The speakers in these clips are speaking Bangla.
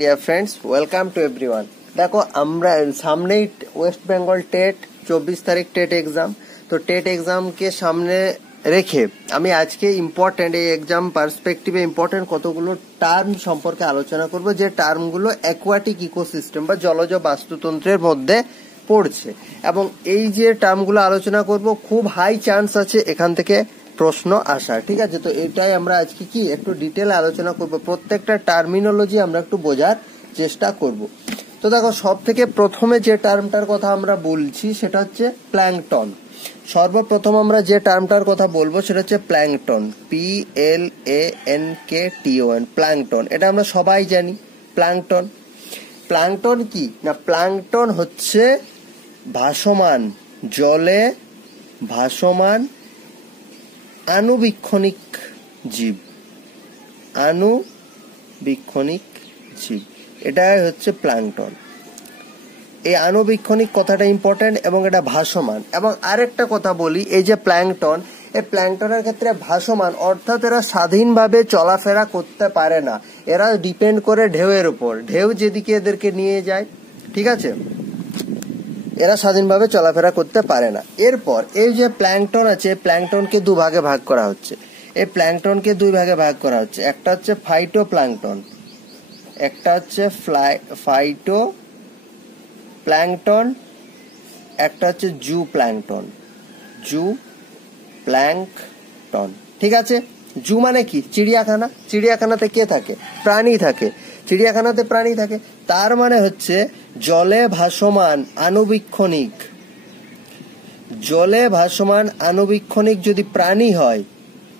Dear friends, welcome to everyone. দেখো, আমরা সামনেই ওয়েস্ট বেঙ্গল টেট 24 তারিখ টেট এক্সাম। তো টেট এক্সামকে সামনে রেখে আমি আজকে ইম্পর্টেন্ট এই এক্সাম পার্সপেক্টিভে ইম্পর্টেন্ট কতগুলো টার্ম সম্পর্কে আলোচনা করব, যে টার্মগুলো অ্যাকোয়াটিক ইকোসিস্টেম বা জলজ বাস্তুতন্ত্রের মধ্যে পড়ছে। এবং এই যে টার্মগুলো আলোচনা করব, খুব হাই চান্স আছে এখান থেকে প্রশ্ন আসা। ঠিক আছে, তো এটাই আমরা আজকে কি একটু ডিটেল আলোচনা করব, প্রত্যেকটা টার্মিনোলজি আমরা একটু বোঝার চেষ্টা করব। তো দেখো, সব থেকে প্রথমে যে টার্মটার কথা আমরা বলছি সেটা হচ্ছে প্ল্যাঙ্কটন। সর্বপ্রথম আমরা যে টার্মটার কথা বলবো সেটা হচ্ছে প্ল্যাঙ্কটন, PLANKTON, প্ল্যাঙ্কটন। এটা আমরা সবাই জানি প্ল্যাঙ্কটন। প্ল্যাঙ্কটন কি না, প্ল্যাঙ্কটন হচ্ছে ভাসমান, জলে ভাসমান আণুবীক্ষণিক জীব। আণুবীক্ষণিক জীব, এটাই হচ্ছে প্ল্যাঙ্কটন। এই আণুবীক্ষণিক কথাটা ইম্পর্টেন্ট এবং এটা ভাসমান। এবং আরেকটা কথা বলি, এই যে প্ল্যাঙ্কটন, এই প্ল্যাঙ্কটনের ক্ষেত্রে ভাসমান অর্থাৎ এরা স্বাধীনভাবে চলাফেরা করতে পারে না, এরা ডিপেন্ড করে ঢেউয়ের উপর। ঢেউ যেদিকে এদেরকে নিয়ে যায়, ঠিক আছে, এরা স্বাধীনভাবে চলাফেরা করতে পারে না। এরপর এই যে প্ল্যাঙ্কটন আছে, প্ল্যাঙ্কটনকে দুভাগে ভাগ করা হচ্ছে। এই প্ল্যাঙ্কটনকে দুই ভাগে ভাগ করা হচ্ছে, একটা হচ্ছে ফাইটো প্ল্যাঙ্কটন, একটা হচ্ছে ফাইটো প্ল্যাঙ্কটন, একটা হচ্ছে জু প্ল্যাঙ্কটন। জু প্ল্যাঙ্কটন, ঠিক আছে। জু মানে কি? চিড়িয়াখানা। চিড়িয়াখানাতে কে থাকে? প্রাণী থাকে। চিড়িয়াখানাতে প্রাণী থাকে, তার মানে হচ্ছে জলে ভাসমান আণুবীক্ষণিক। জলে ভাসমান আণুবীক্ষণিক যদি প্রাণী হয়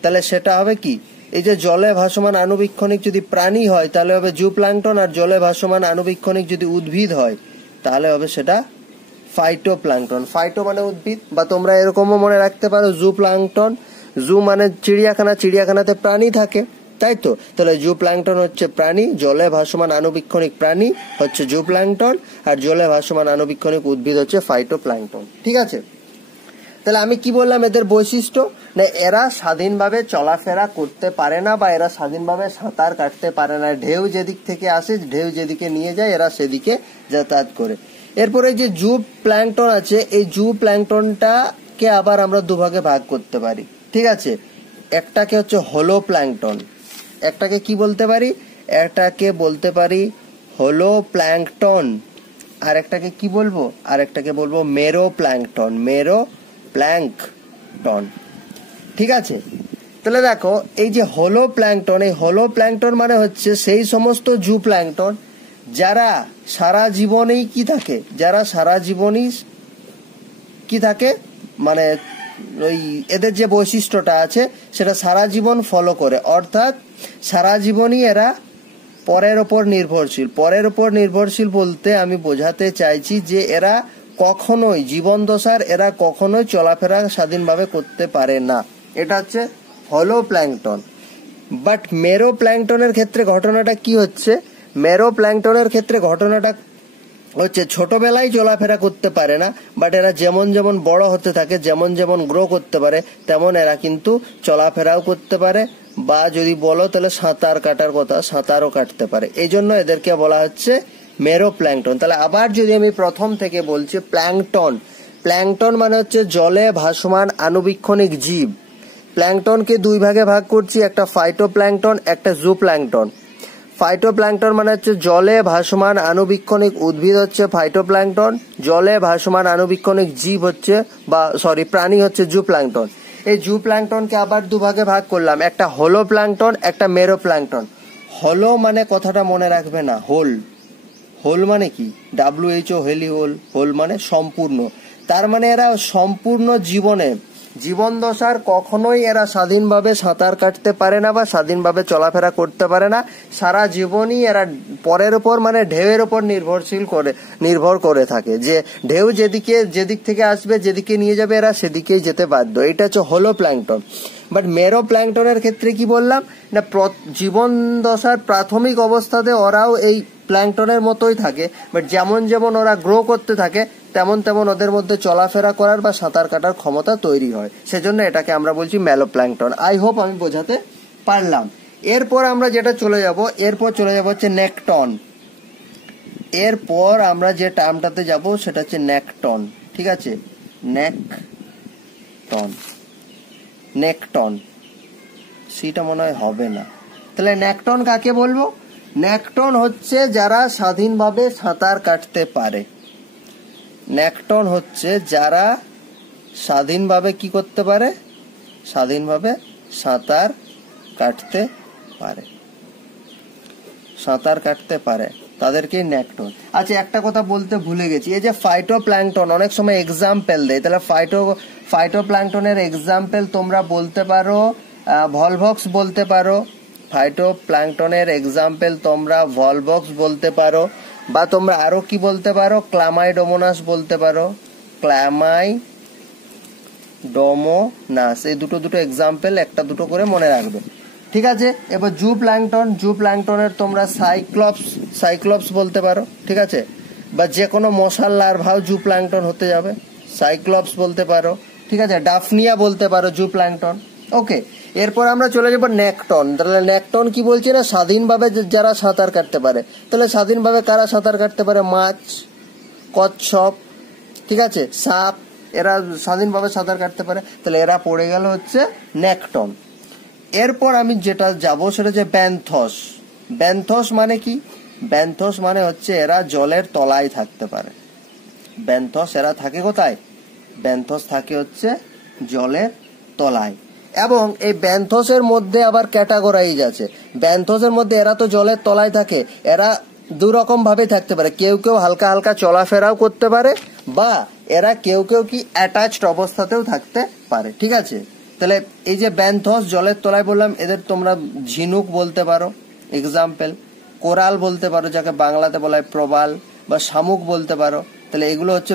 তাহলে সেটা হবে কি? এই যে জলে ভাসমান আণুবীক্ষণিক যদি প্রাণী হয় তাহলে হবে জু প্ল্যাঙ্কটন, আর জলে ভাসমান আণুবীক্ষণিক যদি উদ্ভিদ হয় তাহলে হবে সেটা ফাইটো প্ল্যাঙ্কটন। ফাইটো মানে উদ্ভিদ, বা তোমরা এরকমও মনে রাখতে পারো জু প্ল্যাঙ্কটন। জু মানে চিড়িয়াখানা, চিড়িয়াখানাতে প্রাণী থাকে, তাই তো। তাহলে জু প্ল্যাঙ্কটন হচ্ছে প্রাণী, জলে ভাসমান আণুবীক্ষণিক প্রাণী হচ্ছে জু প্ল্যাঙ্কটন, আর জলে ভাসমান আণুবীক্ষণিক উদ্ভিদ হচ্ছে ফাইটো প্ল্যাঙ্কটন, ঠিক আছে। তাহলে আমি কি বললাম এদের বৈশিষ্ট্য? না, এরা স্বাধীনভাবে চলাফেরা করতে পারে না, বা এরা স্বাধীনভাবে সাঁতার কাটতে পারে না। ঢেউ যেদিক থেকে আসে, ঢেউ যেদিকে নিয়ে যায়, এরা সেদিকে যাতায়াত করে। এরপরে যে জু প্ল্যাঙ্কটন আছে, এই জু প্ল্যাঙ্কটনটাকে আবার আমরা দুভাগে ভাগ করতে পারি, ঠিক আছে। একটাকে হচ্ছে হোলো প্ল্যাঙ্কটন, একটাকে কি বলতে পারি? একটাকে বলতে পারি হোলো প্ল্যাঙ্কটন, আর একটাকে কি বলবো? আর একটাকে বলবো মেরো প্ল্যাঙ্কটন, মেরো প্ল্যাঙ্কটন, ঠিক আছে। তাহলে দেখো, এই যে হোলো প্ল্যাঙ্কটন, এই হোলো প্ল্যাঙ্কটন মানে হচ্ছে সেই সমস্ত জু প্ল্যাঙ্কটন যারা সারা জীবনেই কি থাকে, যারা সারা জীবনই কি থাকে, মানে ওই এদের যে বৈশিষ্ট্যটা আছে সেটা সারা জীবন ফলো করে, অর্থাৎ সারা জীবনই এরা পরের ওপর নির্ভরশীল। পরের ওপর নির্ভরশীল বলতে আমি বোঝাতে চাইছি যে এরা কখনোই জীবন দশার এরা কখনোই চলাফেরা স্বাধীনভাবে করতে পারে না। এটা হচ্ছে হলো প্ল্যাঙ্কটন। বাট মেরো প্ল্যাঙ্কটনের ক্ষেত্রে ঘটনাটা কি হচ্ছে? মেরো প্ল্যাঙ্কটনের ক্ষেত্রে ঘটনাটা হচ্ছে ছোটবেলায় চলাফেরা করতে পারে না, বাট এরা যেমন যেমন বড় হতে থাকে, যেমন যেমন গ্রো করতে পারে, তেমন এরা কিন্তু চলাফেরাও করতে পারে, বা যদি বলো তাহলে সাঁতার কাটার কথা, সাঁতারও কাটতে পারে। এই জন্য এদেরকে বলা হচ্ছে মেরো প্ল্যাঙ্কটন। তাহলে আবার যদি আমি প্রথম থেকে বলছি, প্ল্যাঙ্কটন, প্ল্যাঙ্কটন মানে হচ্ছে জলে ভাসমান আণুবীক্ষণিক জীব। প্ল্যাঙ্কটনকে দুই ভাগে ভাগ করছি, একটা ফাইটো প্ল্যাঙ্কটন, একটা জু প্ল্যাঙ্কটন। ফাইটো প্ল্যাঙ্কটন মানে হচ্ছে জলে ভাসমান আণুবীক্ষণিক উদ্ভিদ হচ্ছে ফাইটো প্ল্যাঙ্কটন, জলে ভাসমান আণুবীক্ষণিক জীব হচ্ছে প্রাণী হচ্ছে জু প্ল্যাঙ্কটন। এই জু প্ল্যাঙ্কটনকে আবার দুভাগে ভাগ করলাম, একটা হোলো প্ল্যাঙ্কটন, একটা মেরো প্ল্যাঙ্কটন। হোলো মানে কথাটা মনে রাখবে না, হোল। হোল মানে কি? WHO, হেলি হোল। হোল মানে সম্পূর্ণ। তার মানে এরা সম্পূর্ণ জীবন দশার কখনোই এরা স্বাধীনভাবে সাঁতার কাটতে পারে না, বা স্বাধীনভাবে চলাফেরা করতে পারে না। সারা জীবনই এরা পরের উপর, মানে ঢেউয়ের উপর নির্ভর করে থাকে, যে ঢেউ যেদিক থেকে আসবে, যেদিকে নিয়ে যাবে, এরা সেদিকেই যেতে বাধ্য। এটা হচ্ছে হোলো প্ল্যাঙ্কটন। বাট মেরো প্ল্যাঙ্কটনের ক্ষেত্রে কি বললাম না, জীবন দশার প্রাথমিক অবস্থাতে ওরাও এই প্ল্যাঙ্কটনের মতোই থাকে, বাট যেমন যেমন ওরা গ্রো করতে থাকে তেমন তেমন ওদের মধ্যে চলাফেরা করার বা সাঁতার কাটার ক্ষমতা তৈরি হয়। সেজন্য এটাকে আমরা বলছি মেলো প্ল্যাঙ্কটন। আই হোপ আমি বোঝাতে পারলাম। এরপর আমরা যেটা চলে যাব, এরপর চলে যাব হচ্ছে নেকটন। এরপর আমরা যে টার্মটাতে যাব সেটা হচ্ছে নেকটন। ঠিক আছে, নেকটন, নেকটন, সেটা মনে হয় হবে না। তাহলে নেকটন কাকে বলবো? নেকটন হচ্ছে যারা স্বাধীনভাবে সাঁতার কাটতে পারে। নেকটন হচ্ছে যারা স্বাধীনভাবে কি করতে পারে? স্বাধীনভাবে সাঁতার কাটতে পারে, সাঁতার কাটতে পারে, তাদেরকে নেকটন। আচ্ছা, একটা কথা বলতে ভুলে গেছি, এই যে ফাইটোপ্ল্যাঙ্কটন অনেক সময় এক্সাম্পল দেয়, তাহলে ফাইটোপ্ল্যাঙ্কটনের এক্সাম্পল তোমরা বলতে পারো ভলভক্স বলতে পারো, ফাইটোপ্ল্যাঙ্কটনের এক্সাম্পল তোমরা ভলভক্স বলতে পারো, বা তোমরা আরো কি বলতে পারো? ক্লামাইডোমোনাস বলতে পারো, ক্লামাইডোমোনাস। এই দুটো এক্সাম্পল একটা দুটো করে মনে রাখবে। ঠিক আছে, এবার জুপ্ল্যাঙ্কটনের তোমরা সাইক্লপস বলতে পারো। ঠিক আছে, বা যে কোনো মশার লার্ভাও জুপ্ল্যাঙ্কটন হতে যাবে, সাইক্লপস বলতে পারো। ঠিক আছে, ডাফনিয়া বলতে পারো জুপ্ল্যাঙ্কটন। ওকে, এরপর আমরা চলে যাবো নেকটন। তাহলে নেকটন কি বলছে না? স্বাধীনভাবে যারা সাঁতার কাটতে পারে। তাহলে স্বাধীনভাবে কারা সাঁতার কাটতে পারে? মাছ, কচ্ছপ, ঠিক আছে, সাপ, এরা স্বাধীনভাবে সাঁতার কাটতে পারে। তাহলে এরা পড়ে গেল হচ্ছে নেকটন। এরপর আমি যেটা যাব সেটা হচ্ছে ব্যান্থস। ব্যান্থস মানে কি? ব্যান্থস মানে হচ্ছে এরা জলের তলায় থাকতে পারে। ব্যান্থস এরা থাকে কোথায়? ব্যান্থস থাকে হচ্ছে জলের তলায়। এবং এই ব্যান্থসের মধ্যে আবার ক্যাটাগরাইজ আছে। ব্যান্থসের মধ্যে এরা তো জলের তলায় থাকে, এরা দু রকম ভাবে থাকতে পারে। কেউ কেউ হালকা হালকা চলাফেরাও করতে পারে, বা এরা কেউ কেউ কি অ্যাটাচড অবস্থাতেও থাকতে পারে। ঠিক আছে, তাহলে এই যে ব্যান্থস জলের তলায় বললাম, এদের তোমরা ঝিনুক বলতে পারো এক্সাম্পল, কোরাল বলতে পারো যাকে বাংলাতে বলা হয় প্রবাল, বা শামুক বলতে পারো। তাহলে এগুলো হচ্ছে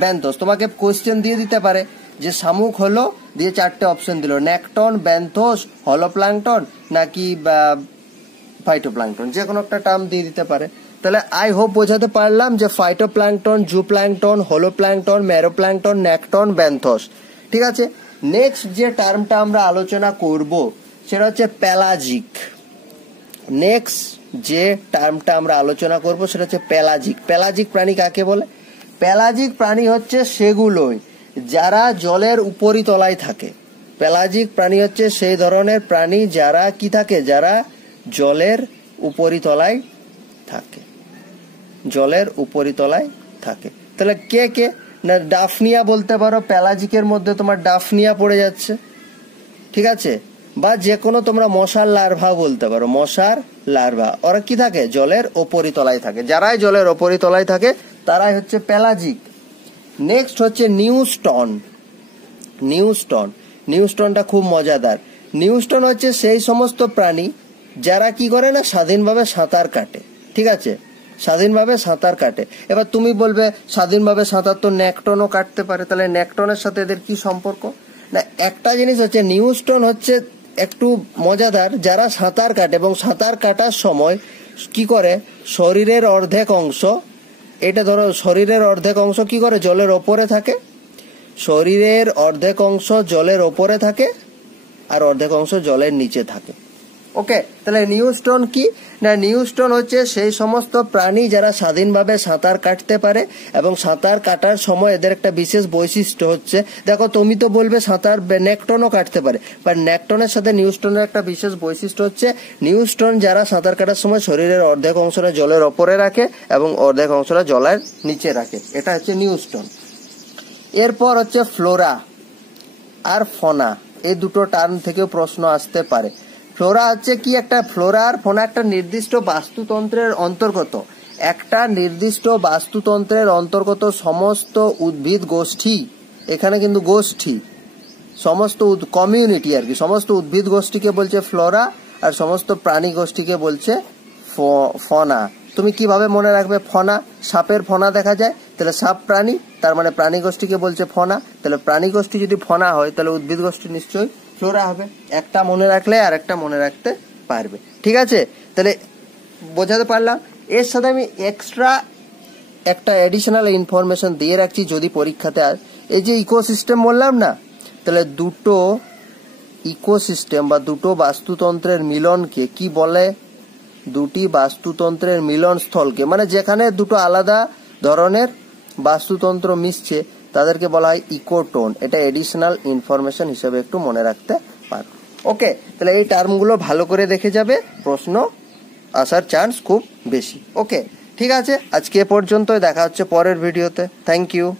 ব্যান্থস। তোমাকে কোয়েশ্চেন দিয়ে দিতে পারে যে শামুক হলো, দিয়ে 4টে অপশন দিল, নেকটন, ব্যান্থস, হলোপ্ল্যাঙ্কটন নাকি ফাইটোপ্ল্যাঙ্কটন, যে কোনো একটা টার্ম দিয়ে দিতে পারে। তাহলে আই হোপ বোঝাতে পারলাম যে ফাইটোপ্ল্যাঙ্কটন, জুপ্ল্যাঙ্কটন, হলোপ্ল্যাঙ্কটন, ম্যারোপ্ল্যাঙ্কটন, নেকটন, ব্যান্থস। ঠিক আছে, নেক্সট যে টার্মটা আমরা আলোচনা করব সেটা হচ্ছে প্যালাজিক। নেক্সট যে টার্মটা আমরা আলোচনা করব সেটা হচ্ছে প্যালাজিক। প্যালাজিক প্রাণী কাকে বলে? প্যালাজিক প্রাণী হচ্ছে সেগুলোই যারা জলের উপরিতলায় থাকে। প্যালাজিক প্রাণী হচ্ছে সেই ধরনের প্রাণী যারা কি থাকে? যারা জলের উপরিতলায় থাকে, জলের উপরিতলায় থাকে। তাহলে কে কে? না, ডাফনিয়া বলতে পারো, প্যালাজিকের মধ্যে তোমার ডাফনিয়া পড়ে যাচ্ছে। ঠিক আছে, বা যে কোনো তোমরা মশার লার্ভা বলতে পারো, মশার লার্ভা। ওরা কি থাকে? জলের উপরিতলায় থাকে। যারাই জলের উপরিতলায় থাকে তারাই হচ্ছে প্যালাজিক। নেক্সট হচ্ছে নিউস্টন। নিউস্টনটা খুব মজাদার। নিউস্টন হচ্ছে সেই সমস্ত প্রাণী যারা কি করে না? স্বাধীনভাবে সাঁতার কাটে। ঠিক আছে, স্বাধীনভাবে সাঁতার কাটে। এবার তুমি বলবে স্বাধীনভাবে সাঁতার তো নেকটনও কাটতে পারে, তাহলে নেকটনের সাথে এদের কি সম্পর্ক? না, একটা জিনিস হচ্ছে নিউস্টন হচ্ছে একটু মজাদার, যারা সাঁতার কাটে এবং সাঁতার কাটার সময় কি করে? শরীরের অর্ধেক অংশ, এটা ধরো শরীরের অর্ধেক অংশ কি করে? জলের ওপরে থাকে। শরীরের অর্ধেক অংশ জলের ওপরে থাকে আর অর্ধেক অংশ জলের নিচে থাকে। ওকে, তাহলে নিউস্টন কি? না, নিউস্টন হচ্ছে সেই সমস্ত প্রাণী যারা স্বাধীনভাবে সাঁতার কাটতে পারে এবং সাঁতার কাটার সময় এদের একটা বিশেষ বৈশিষ্ট্য হচ্ছে, দেখো তুমি তো বলবে সাঁতার নেকটনও কাটতে পারে, বাট নেকটনের সাথে নিউস্টনের একটা বিশেষ বৈশিষ্ট্য হচ্ছে নিউস্টন যারা সাঁতার কাটার সময় শরীরের অর্ধেক অংশটা জলের ওপরে রাখে এবং অর্ধেক অংশটা জলের নিচে রাখে। এটা হচ্ছে নিউস্টন। এরপর হচ্ছে ফ্লোরা আর ফনা। এই দুটো টার্ম থেকেও প্রশ্ন আসতে পারে। ফ্লোরা হচ্ছে কি? একটা ফ্লোরা আর ফনা একটা নির্দিষ্ট বাস্তুতন্ত্রের অন্তর্গত, একটা নির্দিষ্ট বাস্তুতন্ত্রের অন্তর্গত সমস্ত উদ্ভিদ গোষ্ঠী, এখানে কিন্তু গোষ্ঠী, সমস্ত কমিউনিটি আর কি, সমস্ত উদ্ভিদ গোষ্ঠীকে বলছে ফ্লোরা আর সমস্ত প্রাণী গোষ্ঠীকে বলছে ফনা। তুমি কিভাবে মনে রাখবে ফনা? সাপের ফনা দেখা যায়, তাহলে সাপ প্রাণী, তার মানে প্রাণী গোষ্ঠীকে বলছে ফনা। তাহলে প্রাণী গোষ্ঠী যদি ফনা হয় তাহলে উদ্ভিদ গোষ্ঠী নিশ্চয়ই ফ্লোরা হবে। একটা মনে রাখলে আর একটা মনে রাখতে পারবে। ঠিক আছে, তাহলে বোঝাতে পারলাম। এর সাথে আমি এক্সট্রা একটা এডিশনাল ইনফরমেশন দিয়ে রাখছি যদি পরীক্ষাতে আসে। এই যে ইকোসিস্টেম বললাম না, তাহলে দুটো ইকোসিস্টেম বা দুটো বাস্তুতন্ত্রের মিলনকে কি বলে? দুটি বাস্তুতন্ত্রের মিলনস্থলকে, মানে যেখানে দুটো আলাদা ধরনের বাস্তুতন্ত্র মিশছে তাদেরকে বলা হয় ইকোটোন। এটা এডিশনাল ইনফরমেশন হিসেবে একটু মনে রাখতে পারো। ওকে, তাহলে এই টার্মগুলো ভালো করে দেখে যাবে, প্রশ্ন আসার চান্স খুব বেশি। ওকে, ঠিক আছে, আজকে এ পর্যন্তই, দেখা হচ্ছে পরের ভিডিওতে। Thank you.